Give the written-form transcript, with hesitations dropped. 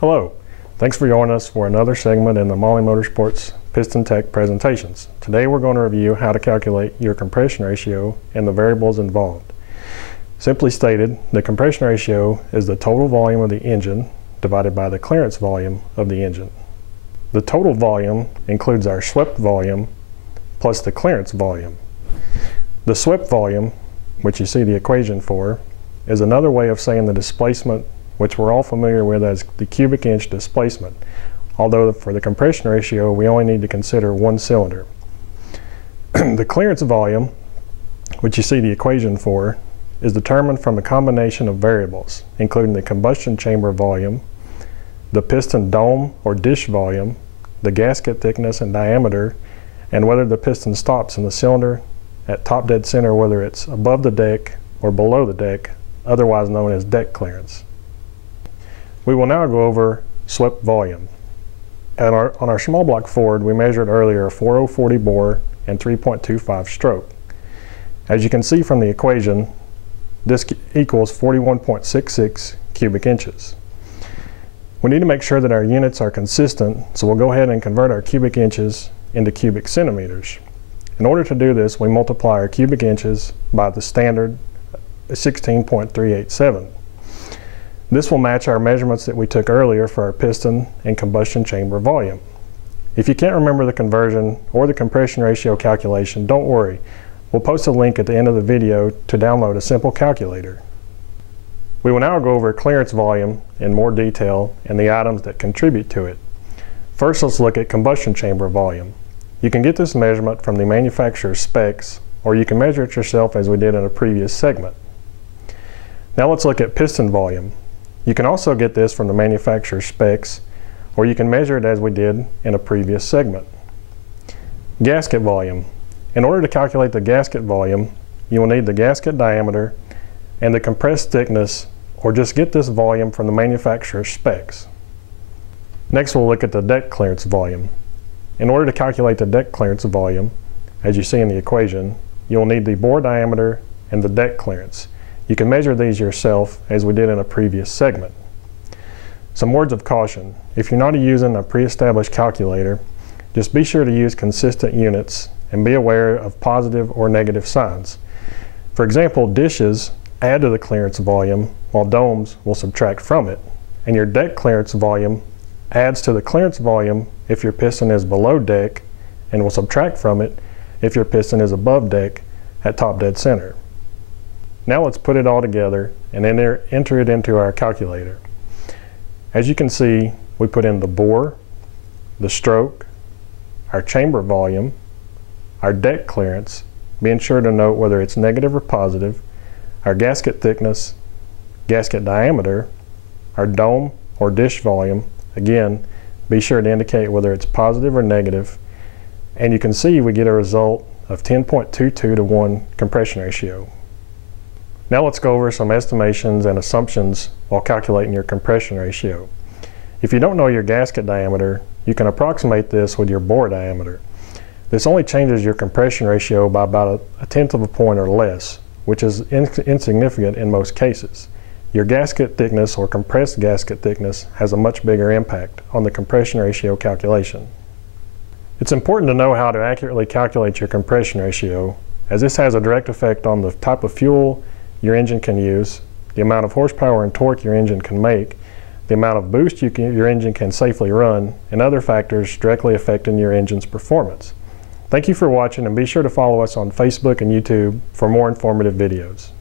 Hello, thanks for joining us for another segment in the MAHLE Motorsports Piston Tech presentations. Today we're going to review how to calculate your compression ratio and the variables involved. Simply stated, the compression ratio is the total volume of the engine divided by the clearance volume of the engine. The total volume includes our swept volume plus the clearance volume. The swept volume, which you see the equation for, is another way of saying the displacement, which we're all familiar with as the cubic inch displacement, although for the compression ratio we only need to consider one cylinder. The clearance volume, which you see the equation for, is determined from a combination of variables, including the combustion chamber volume, the piston dome or dish volume, the gasket thickness and diameter, and whether the piston stops in the cylinder at top dead center, whether it's above the deck or below the deck, otherwise known as deck clearance. We will now go over swept volume. On our small block Ford, we measured earlier a 4040 bore and 3.25 stroke. As you can see from the equation, this equals 41.66 cubic inches. We need to make sure that our units are consistent, so we'll go ahead and convert our cubic inches into cubic centimeters. In order to do this, we multiply our cubic inches by the standard 16.387. This will match our measurements that we took earlier for our piston and combustion chamber volume. If you can't remember the conversion or the compression ratio calculation, don't worry. We'll post a link at the end of the video to download a simple calculator. We will now go over clearance volume in more detail and the items that contribute to it. First, let's look at combustion chamber volume. You can get this measurement from the manufacturer's specs, or you can measure it yourself as we did in a previous segment. Now let's look at piston volume. You can also get this from the manufacturer's specs, or you can measure it as we did in a previous segment. Gasket volume. In order to calculate the gasket volume, you will need the gasket diameter and the compressed thickness, or just get this volume from the manufacturer's specs. Next, we'll look at the deck clearance volume. In order to calculate the deck clearance volume, as you see in the equation, you'll need the bore diameter and the deck clearance. You can measure these yourself as we did in a previous segment. Some words of caution. If you're not using a pre-established calculator, just be sure to use consistent units and be aware of positive or negative signs. For example, dishes add to the clearance volume while domes will subtract from it, and your deck clearance volume adds to the clearance volume if your piston is below deck and will subtract from it if your piston is above deck at top dead center. Now let's put it all together and enter it into our calculator. As you can see, we put in the bore, the stroke, our chamber volume, our deck clearance, being sure to note whether it's negative or positive, our gasket thickness, gasket diameter, our dome or dish volume. Again, be sure to indicate whether it's positive or negative, and you can see we get a result of 10.22 to 1 compression ratio. Now let's go over some estimations and assumptions while calculating your compression ratio. If you don't know your gasket diameter, you can approximate this with your bore diameter. This only changes your compression ratio by about a tenth of a point or less, which is insignificant in most cases. Your gasket thickness or compressed gasket thickness has a much bigger impact on the compression ratio calculation. It's important to know how to accurately calculate your compression ratio, as this has a direct effect on the type of fuel your engine can use, the amount of horsepower and torque your engine can make, the amount of boost your engine can safely run, and other factors directly affecting your engine's performance. Thank you for watching, and be sure to follow us on Facebook and YouTube for more informative videos.